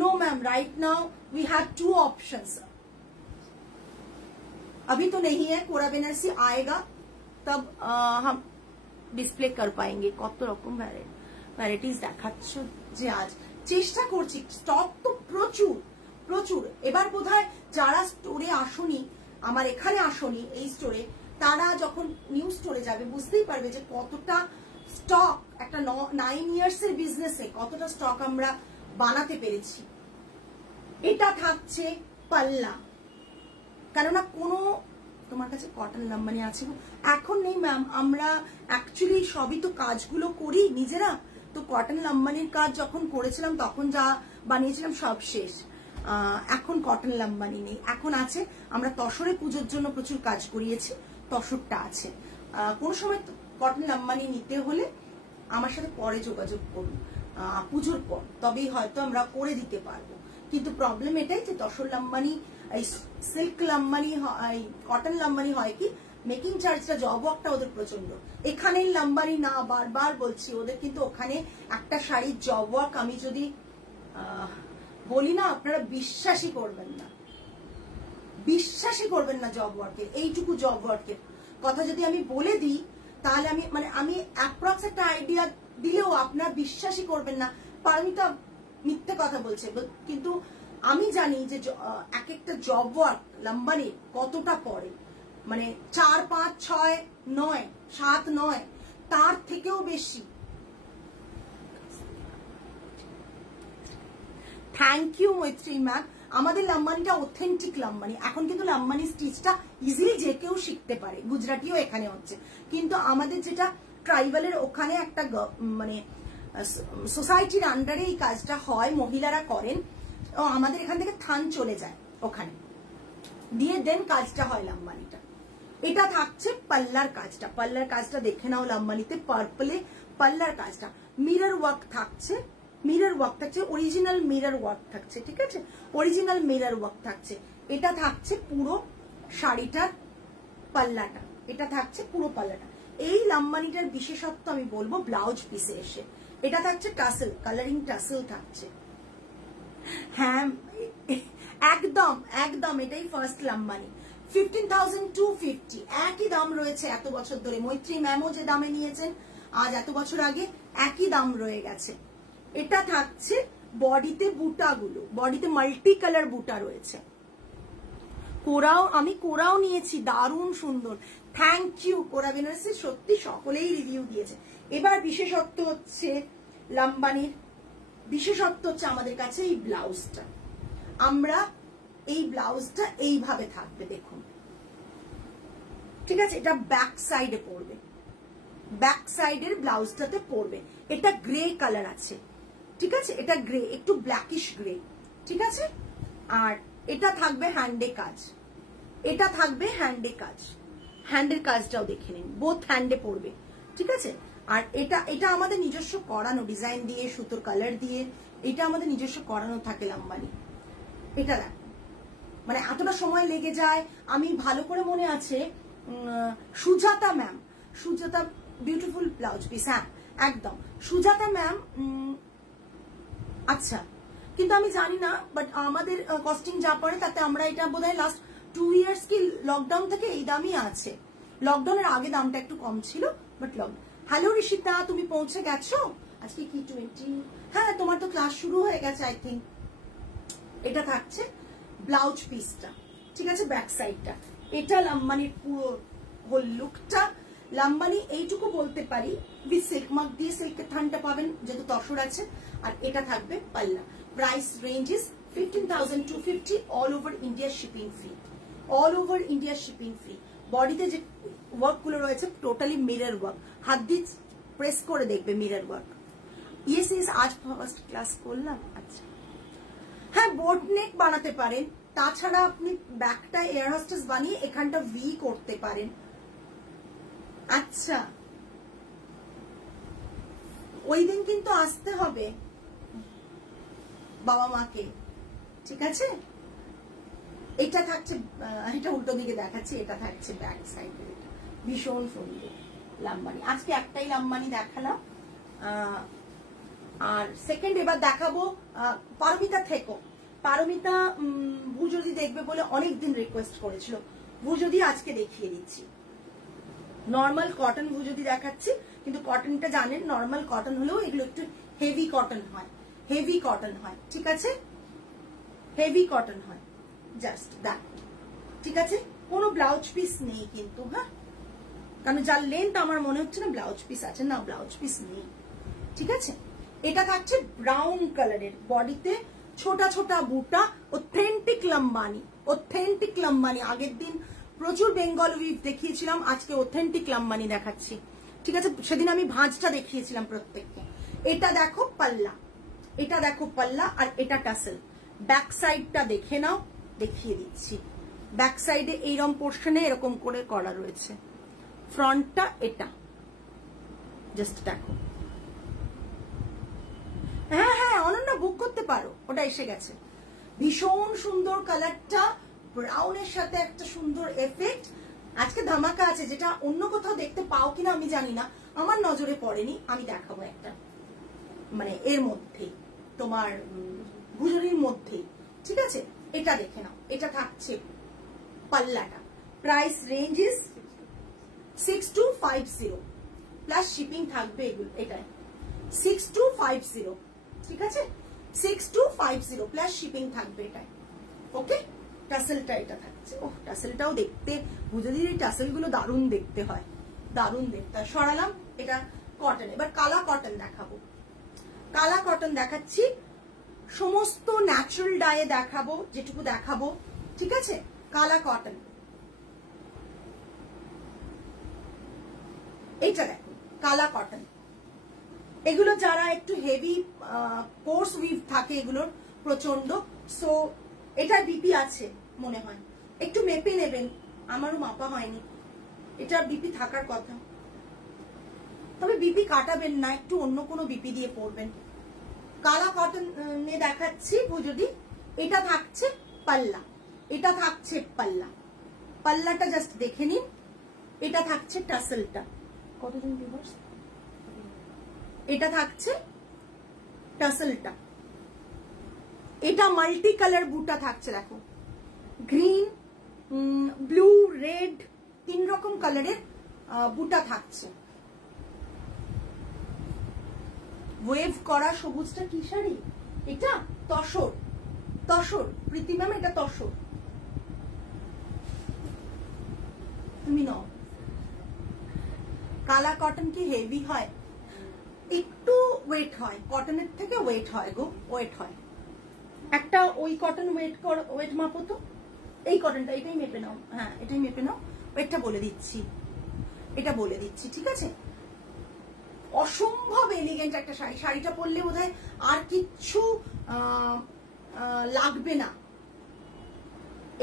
No ma'am, right now we have 2 options, अभी तो नहीं है। कोरा बेनारसी आएगा तब हम डिस्प्ले कर पाएंगे। কত রকম ভ্যারাইটিস দেখাচ্ছ যে আজ, চেষ্টা করছি। স্টক তো প্রচুর। এবার বোধহয় যারা স্টোরে আসনি, আমার এখানে আসনি এই স্টোরে, তারা যখন নিউ স্টোরে যাবে বুঝতেই পারবে যে কতটা স্টক, একটা 9 ইয়ার্সের বিজনেসে কতটা স্টক আমরা বানাতে পেরেছি। এটা থাকছে পাল্লা, কেননা কোনো তোমার কাছে কটন লাম্বানি আছে এখন নেই ম্যাম। আমরা অ্যাকচুয়ালি সবই তো কাজগুলো করি নিজেরা, তো কটন লাম্বানির কাজ যখন করেছিলাম তখন যা বানিয়েছিলাম সব শেষ। এখন কটন লাম্বানি নেই, এখন আছে। আমরা তসরে পুজোর জন্য প্রচুর কাজ করিয়েছি, তসরটা আছে। কোন সময় কটন লাম্বানি নিতে হলে আমার সাথে পরে যোগাযোগ করুন, পুজোর পর, তবেই হয়তো আমরা করে দিতে পারবো। কিন্তু প্রবলেম এটাই যে তসর লাম্বানি, এই সিল্ক লাম্বানি, কটন লাম্বানি হয় কি মেকিং চার্জটা, জব ওয়ার্কটা ওদের প্রচন্ড। এখানের লাম্বানি না, বারবার বলছি, ওদের কিন্তু ওখানে একটা শাড়ির জব ওয়ার্ক আমি যদি বলি না, আপনারা বিশ্বাসই করবেন না, বিশ্বাসই করবেন না জব ওয়ার্কের, এইটুকু জব ওয়ার্কের কথা যদি আমি বলে দিই, তাহলে আমি অ্যাপ্রক্স একটা আইডিয়া দিলেও আপনার বিশ্বাসই করবেন না। পারমিতা মিথ্যে কথা বলছে, কিন্তু আমি জানি যে এক একটা জব ওয়ার্ক লাম্বানির কতটা পড়ে, মানে 4, 5, 6, 9, 7, 9, তার থেকেও বেশি। থ্যাংক ইউ মৈত্রী ম্যাম। আমাদের লাম্বানিটা অথেন্টিক লাম্বানি। এখন কিন্তু লাম্বানি স্টিচটা ইজিলি যে কেউ শিখতে পারে, গুজরাটিও এখানে হচ্ছে, কিন্তু আমাদের যেটা ট্রাইবালের ওখানে একটা মানে সোসাইটির আন্ডারে এই কাজটা হয়, মহিলারা করেন, আমাদের এখান থেকে থান চলে যায় ওখানে, দিয়ে দেন কাজটা হয় লাম্বানিটা। এটা থাকছে পাল্লার কাজটা, পাল্লার কাজটা দেখে নাও লাম্বানিতে, পার্পলে পাল্লার কাজটা, মিরর ওয়ার্ক থাকছে, মিরর ওয়ার্ক থাকছে, অরিজিনাল মিরর ওয়ার্ক থাকছে, ঠিক আছে, অরিজিনাল মিরর ওয়ার্ক থাকছে। এটা থাকছে পুরো শাড়িটার পাল্লাটা, এটা থাকছে পুরো পাল্লাটা। এই লাম্বানিটার বিশেষত্ব আমি বলবো ব্লাউজ পিসে এসে, এটা থাকছে টাসেল, কালারিং টাসেল থাকছে। হ্যাঁ একদম একদম, এটাই ফার্স্ট লাম্বানি। 15,250 একই দাম রয়েছে এত বছর ধরে। মৈত্রী ম্যামও যে দামে নিয়েছেন আজ এত বছর আগে, একই দাম রয়ে গেছে। এটা থাকছে বডিতে বুটাগুলো, বডিতে মাল্টি কালার বুটা রয়েছে। কোরাও, আমি কোরাও নিয়েছি, দারুণ সুন্দর। থ্যাংক ইউ কোরা বেনারসি, সত্যি সকলেই রিভিউ দিয়েছে। এবার বিশেষত্ব হচ্ছে লাম্বানির, বিশেষত্ব হচ্ছে আমাদের কাছে এই ব্লাউজটা। আমরা এই ব্লাউজটা এইভাবে থাকবে, দেখুন, ঠিক আছে, এটা ব্যাক সাইডে পড়বে, ব্যাক সাইডের ব্লাউজটাতে পড়বে। এটা গ্রে কালার আছে, ঠিক আছে, এটা গ্রে, একটু ব্ল্যাকিশ গ্রে, ঠিক আছে। আর এটা থাকবে হ্যান্ডে কাজ, এটা থাকবে হ্যান্ডে কাজ, হ্যান্ডের কাজটাও দেখে নিন, বোথ হ্যান্ডে পড়বে, ঠিক আছে। আর এটা আমাদের নিজস্ব করানো, ডিজাইন দিয়ে, সুতোর কালার দিয়ে, এটা আমাদের নিজস্ব করানো থাকে লাম্বানি। এটা দেখ, মানে এতটা সময় লেগে যায়। আমি ভালো করে মনে আছে, Sujata ma'am, Sujata beautiful blouse piece, হ্যাঁ একদম সুজাতা ম্যাম, আচ্ছা, কিন্তু আমি জানি না, বাট আমাদের কস্টিং যা পড়ে তাতে আমরা এটা বোধহয় লাস্ট 2 ইয়ার্স কি লকডাউন থেকে এই দামই আছে। লকডাউনের আগে দামটা একটু কম ছিল, বাট হ্যালো ঋষিতা, তুমি পৌঁছে গেছো? আজকে কি 20? হ্যাঁ, তোমার তো ক্লাস শুরু হয়ে গেছে আই থিঙ্ক। এটা থাকছে ব্লাউজ পিসটা, ঠিক আছে, ব্যাক সাইডটা। এটা লাম্বানির পুরো হোল লুকটা। লাম্বানি এইটুকু বলতে পারি, উইথ সিল্ক মার্ক দিয়ে, সিল্কের থানটা পাবেন যেহেতু তসর আছে। আর এটা থাকবে পাল্লা। Price range is 15,250, all over India shipping free, all over India shipping free. বডিতে যে ওয়ার্ক গুলো রয়েছে টোটালি মিরর ওয়ার্ক, হাত দিয়ে প্রেস করে দেখবে মিরর ওয়ার্ক। ইয়েস ইয়েস, আজ ফার্স্ট ক্লাস করলাম। আচ্ছা, হ্যাঁ, বোট নেক বানাতে পারেন, তাছাড়া আপনি ব্যাকটা এয়ার হোস্টেস বানিয়ে এখানটা ভি করতে পারেন। আচ্ছা, ওই দিন কিন্তু আসতে হবে বাবা মাকে, ঠিক আছে। এটা থাকছে, এটা উল্টো দিকে দেখাচ্ছি, এটা থাকছে ব্যাক সাইডে, এটা ভীষণ সুন্দর লাম্বানি। আজকে একটাই লাম্বানি দেখালাম, আর সেকেন্ড এবার দেখাবো পারমিতা থেকো। পারমিতা ভুজদি দেখবে বলে অনেকদিন রিকোয়েস্ট করেছিল, ভুজদি আজকে দেখিয়ে দিচ্ছি। নর্মাল কটন ভুজদি দেখাচ্ছি, কিন্তু কটনটা জানেন নর্মাল কটন হলেও এগুলো একটু হেভি কটন হয়, হেভি কটন হয়, ঠিক আছে, হেভি কটন হয়। জাস্ট দেখো, ঠিক আছে, কোনো ব্লাউজ পিস নেই কিন্তু, হ্যাঁ, কারণ যার লেন্থ আমার মনে হচ্ছে না ব্লাউজ পিস আছে, না ব্লাউজ পিস নেই, ঠিক আছে। এটা থাকছে ব্রাউন কালারের, বডিতে ছোটা ছোটা বুটা, অথেন্টিক লাম্বানি, অথেন্টিক লাম্বানি। আগের দিন প্রচুর বেঙ্গল উইভ দেখিয়েছিলাম, আজকে অথেন্টিক লাম্বানি দেখাচ্ছি, ঠিক আছে। সেদিন আমি ভাঁজটা দেখিয়েছিলাম প্রত্যেককে। এটা দেখো পাল্লা, এটা দেখো পাল্লা, আর এটা টাসেল। ব্যাক সাইডটা দেখে নাও, দেখিয়ে দিচ্ছি। ব্যাক সাইডে এইরকম পোর্শনে এরকম করে করা রয়েছে, ফ্রন্টটা এটা, জাস্ট দেখো। হ্যাঁ হ্যাঁ, অনন্যা বুক করতে পারো, ওটা এসে গেছে। ভীষণ সুন্দর কালারটা, ব্রাউনের সাথে একটা সুন্দর এফেক্ট, আজকে ধামাকা আছে, যেটা অন্য কোথাও দেখতে পাও কিনা আমি জানি না, আমার নজরে পড়েনি, আমি দেখাবো একটা, মানে এর মধ্যে তোমার ভুজুরির মধ্যে, ঠিক আছে? এটা দেখে নাও, এটা থাকছে পাল্লাটা, price range is 6250 plus shipping থাকবে এগুলো, এটাই 6250, ঠিক আছে? 6250 প্লাস শিপিং থাকবে এটাই, ওকে? টাসেলটা এটা থাকছে, ও টাসেলটাও দেখতে, ভুজুরির এই টাসেল গুলো দারুণ দেখতে হয়, দারুণ দেখতে হয়। সরালাম, এটা কটন। এবার কালা কটন দেখাবো, কালা কটন দেখাচ্ছি, সমস্ত ন্যাচারাল ডায়ে দেখাবো যেটুকু দেখাবো, ঠিক আছে? কালা কটন, এইটা দেখো কালা কটন। এগুলো যারা একটু হেভি কোর্স উইভ থাকে এগুলোর প্রচন্ড, সো এটা বিপি আছে মনে হয়, একটু মেপে নেবেন, আমারও মাপা হয়নি, এটা বিপি থাকার কথা, তবে বিপি কাটাবেন না, একটু অন্য কোনো বিপি দিয়ে পরবেন। কালা কটন দেখাচ্ছি ভুজুরি, এটা থাকছে পাল্লা, এটা থাকছে পাল্লা, পাল্লাটা জাস্ট দেখে নিন, এটা থাকছে টাসেলটা, কতজন ভিউয়ার্স, এটা থাকছে টাসেলটা, এটা মাল্টি কালার বুটা থাকছে, দেখো গ্রিন, ব্লু, রেড, 3 রকম কালারের বুটা থাকছে। ওয়েভ করা সবুজটা কি শাড়ি? এটা তসর, তসর প্রীতি ম্যাম, এটা তসর, তুমি নাও। কালা কটন কি হেভি হয়? একটু ওয়েট হয়, কটনের থেকে ওয়েট হয় গো, ওয়েট হয়। একটা ওই কটন ওয়েট মাপো তো, এই কটনটা, এটাই মেপে নাও, হ্যাঁ এটাই মেপে নাও, ওয়েটটা বলে দিচ্ছি, এটা বলে দিচ্ছি, ঠিক আছে? অসম্ভব এলিগেন্ট একটা শাড়ি, শাড়িটা পরলে বোধহয় আর কিচ্ছু লাগবে না।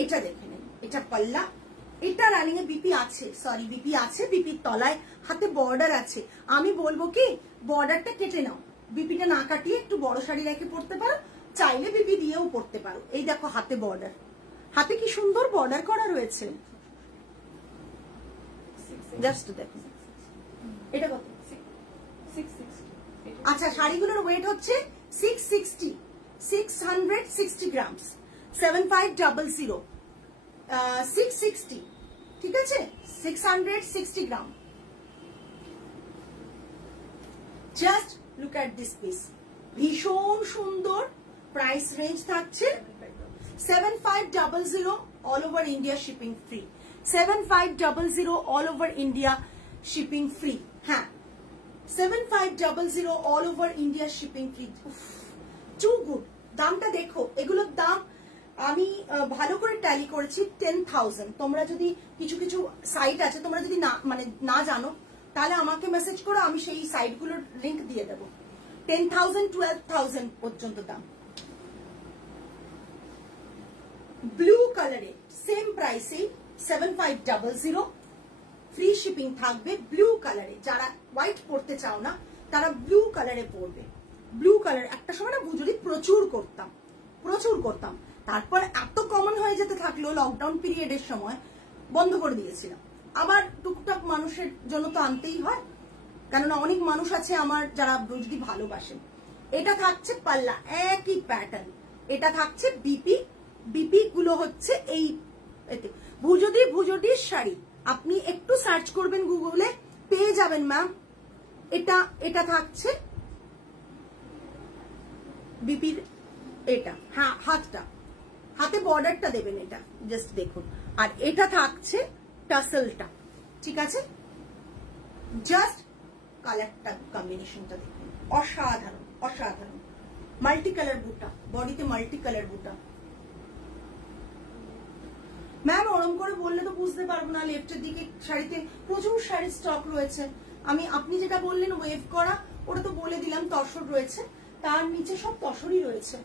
এটা দেখে নিন, এটা পাল্লা, এটা রানিং এ বিপি আছে, সরি বিপি আছে, বিপির তলায় হাতে বর্ডার আছে। আমি বলবো কি বর্ডারটা কেটে নাও, বিপিটা না কাটিয়ে একটু বড় শাড়ি রেখে পরতে পারো, চাইলে বিপি দিয়েও পরতে পারো। এই দেখো হাতে বর্ডার, হাতে কি সুন্দর বর্ডার করা রয়েছে, জাস্ট দেখো। এটা কত? আচ্ছা, শাড়িগুলোর ওয়েট হচ্ছে 660 গ্রামস, 7500, 660, ঠিক আছে? 660 গ্রাম। Just look at this piece, ভীষণ সুন্দর। প্রাইস রেঞ্জ থাকছে 7500, all over India shipping free, 7500 all over India shipping free, হ্যাঁ 7500 all over India shipping free. Too good. দামটা দেখো, এগুলোর দাম আমি ভালো করে ট্যালি করেছি 10,000। তোমরা যদি কিছু কিছু সাইট আছে, তোমরা যদি না জানো তাহলে আমাকে মেসেজ করো, আমি সেই সাইটগুলোর লিংক দিয়ে দেবো। 10,000 12,000 পর্যন্ত দাম। ব্লু কালারে সেম প্রাইসে 7500, ফ্রি শিপিং থাকবে। ব্লু কালারে যারা হোয়াইট পরতে চাও না তারা ব্লু কালারে পরবে। ব্লু কালার একটা সময় না ভুজুরি প্রচুর করতাম, তারপর এত কমন হয়ে যেতে থাকলো লকডাউন পিরিয়ডের সময় বন্ধ করে দিয়েছিলাম। আবার টুকটাক মানুষের জন্য তো আনতেই হয়, কেননা অনেক মানুষ আছে আমার যারা ভুজুরি ভালোবাসেন। এটা থাকছে পাল্লা, একই প্যাটার্ন। এটা থাকছে বিপি, বিপি গুলো হচ্ছে এই এতে। ভুজুরির শাড়ি আপনি একটু সার্চ করবেন গুগলে, পেয়ে যাবেন ম্যাম। এটা থাকছে বিপির, এটা হ্যাঁ হাতে বর্ডারটা দেবেন, এটা জাস্ট দেখুন। আর এটা থাকছে টাসেলটা, ঠিক আছে? জাস্ট কালারটা কম্বিনেশনটা দেখুন, অসাধারণ অসাধারণ। মাল্টি কালার বুটা, বডিতে মাল্টি কালার বুটা। ম্যাম ওরম করে বললে তো বুঝতে পারবো না, লেফটের দিকে শাড়িতে প্রচুর শাড়ির স্টক রয়েছে। আপনি যেটা বললেন ওয়েভ করা, ওটা তো বলে দিলাম তসর রয়েছে, তার নিচে সব তসরই রয়েছে।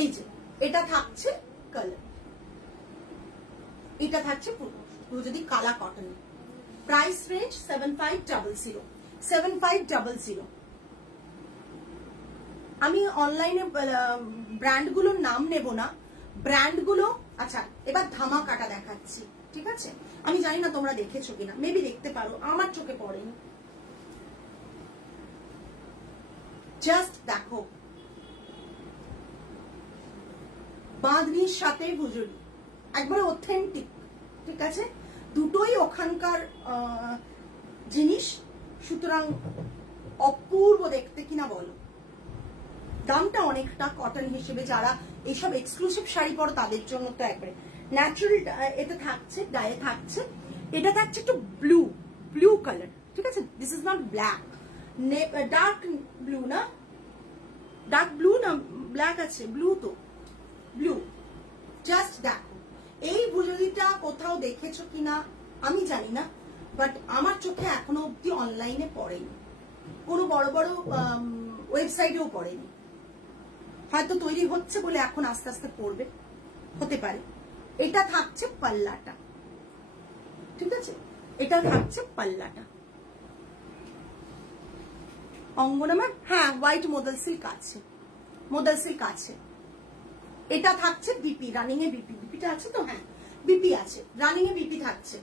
এই যে এটা থাকছে কালার, এটা থাকছে পুরো যদি কালা কটন। Price range 7500। আমি অনলাইনে ব্র্যান্ডগুলোর নাম নেব না, ব্র্যান্ডগুলো। আচ্ছা, এবার ধামাকাটা দেখাচ্ছি, ঠিক ঠিক আছে? আমি জানি না তোমরা দেখেছো কিনা, মেবি দেখতে পারো, আমার চোখে পড়েনি। জাস্ট দেখো, বাঁধনির সাথে ভুজুরি, একবারে অথেন্টিক, ঠিক আছে? দুটোই ওখানকার জিনিস, সুতরাং অপূর্ব দেখতে, কিনা বলো? দামটা অনেকটা কটন হিসেবে, যারা এইসব এক্সক্লুসিভ শাড়ি পরো তাদের জন্য তো একবারে ন্যাচারাল। এতে থাকছে, গায়ে থাকছে, এটা থাকছে একটু ব্লু, ব্লু কালার, ঠিক আছে? This is not black, dark blue না, ডার্ক ব্লু না ব্ল্যাক আছে, ব্লু তো ব্লু। জাস্ট দেখো, এই ভুজুরিটা কোথাও দেখেছো কিনা আমি জানি না, বাট আমার চোখে এখনো অব্দি অনলাইনে পড়েনি, কোনো বড় বড় ওয়েবসাইটেও পড়েনি। হয়তো তৈরি হচ্ছে বলে এখন আস্তে আস্তে পড়বে, হতে পারে। এটা থাকছে পাল্লাটা, ঠিক আছে? এটা থাকছে পাল্লাটা। অঙ্গনা ম্যাম, হ্যাঁ, হোয়াইট মোদাল সিল্ক আছে, মোদাল সিল্ক আছে। এটা থাকছে বিপি, রানিং এ বিপি, বিপিটা আছে তো? হ্যাঁ, বিপি আছে, রানিং এ বিপি থাকছে,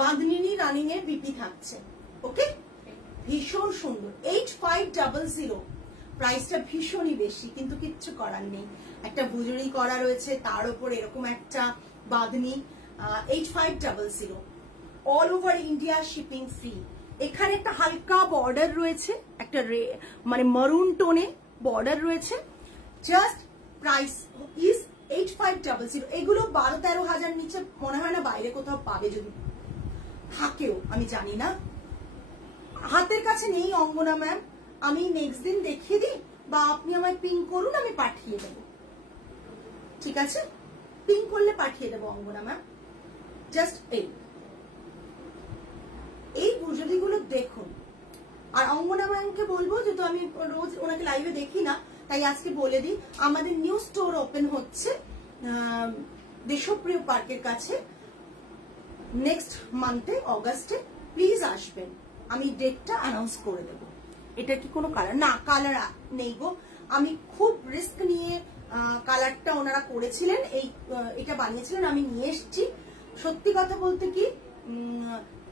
বাঁধনি রানিং এ বিপি থাকছে। ওকে, ভীষণ সুন্দর। 8500, প্রাইসটা ভীষণই বেশি, কিন্তু কিচ্ছু করার নেই। একটা ভুজুরি করা রয়েছে, তার উপর এরকম একটা bandhani. 8500, all over India shipping free. এখানে একটা হালকা বর্ডার রয়েছে, একটা মানে মারুন টোনে বর্ডার রয়েছে। Just price is 8500। এগুলো 12-13 হাজার নিচে মনে হয় না বাইরে কোথাও পাবে, যদি থাকেও আমি জানি না। হাতের কাছে নেই অঙ্গনা ম্যাম, আমি নেক্সট দিন দেখিয়ে দিই, বা আপনি আমায় পিং করুন, আমি পাঠিয়ে দেব, ঠিক আছে? পিং করলে পাঠিয়ে দেবো অঙ্গনা ম্যাম। জাস্ট এই ভুজুরিগুলো দেখুন। আর অঙ্গনা ম্যামকে বলবো, যেহেতু আমি রোজ ওনাকে লাইভে দেখি না, তাই আজকে বলে দিই, আমাদের নিউ স্টোর ওপেন হচ্ছে দেশপ্রিয় পার্কের কাছে নেক্সট মান্থে, অগাস্টে। প্লিজ আসবেন, আমি ডেটটা অ্যানাউন্স করে দেব। এটা কি কোনো কালার? না, কালার নেই গো, আমি খুব রিস্ক নিয়ে কালারটা ওনারা করেছিলেন, এটা বানিয়েছিলেন, আমি নিয়ে এসেছি। সত্যি কথা বলতে কি,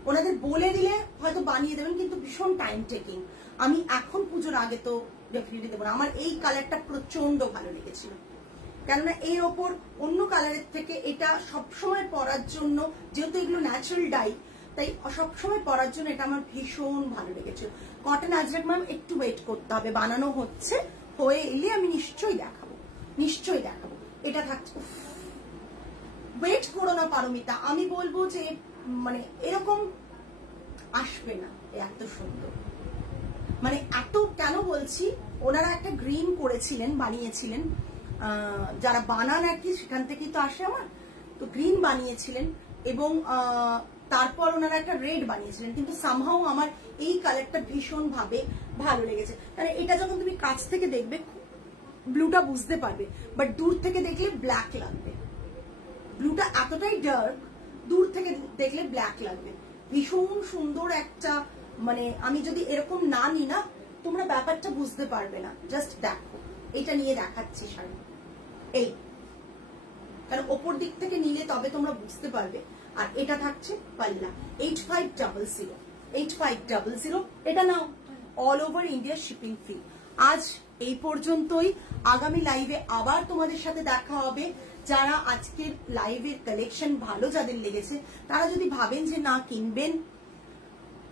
ওনাদের বলে দিলে হয়তো বানিয়ে দেবেন, কিন্তু ভীষণ টাইম টেকিং। আমি এখন পুজোর আগে তো ডেফিনেটলি দেবো না। আমার এই কালারটা প্রচন্ড ভালো লেগেছিল, কেননা এর ওপর অন্য কালারের থেকে এটা সবসময় পরার জন্য, যেহেতু এগুলো ন্যাচারাল ডাই, তাই সবসময় পরার জন্য এটা আমার ভীষণ ভালো লেগেছিল। কটন আজরাক ম্যাম একটু ওয়েট করতে হবে, বানানো হচ্ছে, হয়ে এলে আমি নিশ্চয়ই দেখাবো, নিশ্চয়ই দেখাবো। এটা থাকছে, ওয়েট করো না পারমিতা, আমি বলবো যে মানে এরকম আসবে না, এত সুন্দর, মানে এত কেন বলছি, ওনারা একটা গ্রিন করেছিলেন, বানিয়েছিলেন, যারা বানান আর কি সেখান থেকেই তো আসে আমার, তো গ্রিন বানিয়েছিলেন, এবং তারপর ওনারা একটা রেড বানিয়েছিলেন, কিন্তু সামহাও আমার এই কালারটা ভীষণ ভাবে ভালো লেগেছে। কারণ এটা যখন তুমি কাছ থেকে দেখবে ব্লুটা বুঝতে পারবে, বাট দূর থেকে দেখলে ব্ল্যাক লাগবে। ব্লুটা এতটাই ডার্ক, দূর থেকে দেখলে ব্ল্যাক লাগবে। ভীষণ সুন্দর একটা, মানে আমি যদি এরকম না নিই না, তোমরা ব্যাপারটা বুঝতে পারবে না। জাস্ট দেখো, এটা নিয়ে দেখাচ্ছি শাড়ি, এই, কারণ ওপর দিক থেকে নিলে তবে তোমরা বুঝতে পারবে। আর এটা থাকছে পাল্লা, 8500, 8500, এটা নাও, all over India shipping free. আজ এই পর্যন্তই, আগামী লাইভে আবার তোমাদের সাথে দেখা হবে। যারা আজকের লাইভের কালেকশন ভালো যাদের লেগেছে, তারা যদি ভাবেন যে না কিনবেন,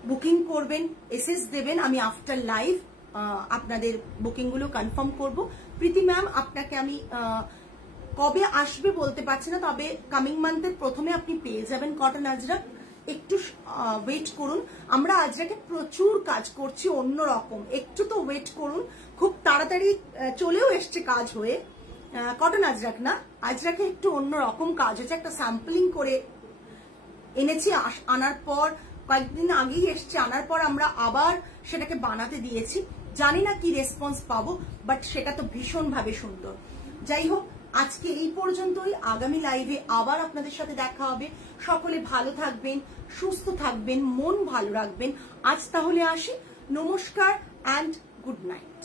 বুকিং করবেন, এসএস দেবেন, আমি আফটার লাইভ আপনাদের বুকিং গুলো কনফার্ম করব। প্রীতি ম্যাম, আপনাকে আমি কবে আসবে বলতে পারছি না, তবে কামিং মান্থের প্রথমে আপনি পেয়ে যাবেন কটন আজরাক। একটু ওয়েট করুন, আমরা আজরাকে প্রচুর কাজ করছি অন্যরকম, একটু তো ওয়েট করুন। খুব তাড়াতাড়ি চলেও এসছে কাজ হয়ে, কটন আজরাক না, আজরাকে একটু অন্যরকম কাজ হচ্ছে, একটা স্যাম্পলিং করে এনেছি, আনার পর কয়েকদিন আগেই এসছে, আনার পর আমরা আবার সেটাকে বানাতে দিয়েছি। জানি না কি রেসপন্স পাবো, বাট সেটা তো ভীষণ ভাবে সুন্দর। যাই হোক, আজকে এই পর্যন্তই, আগামী লাইভে আবার আপনাদের সাথে দেখা হবে। সকলে ভালো থাকবেন, সুস্থ থাকবেন, মন ভালো রাখবেন। আজ তাহলে আসি, নমস্কার অ্যান্ড গুড নাইট।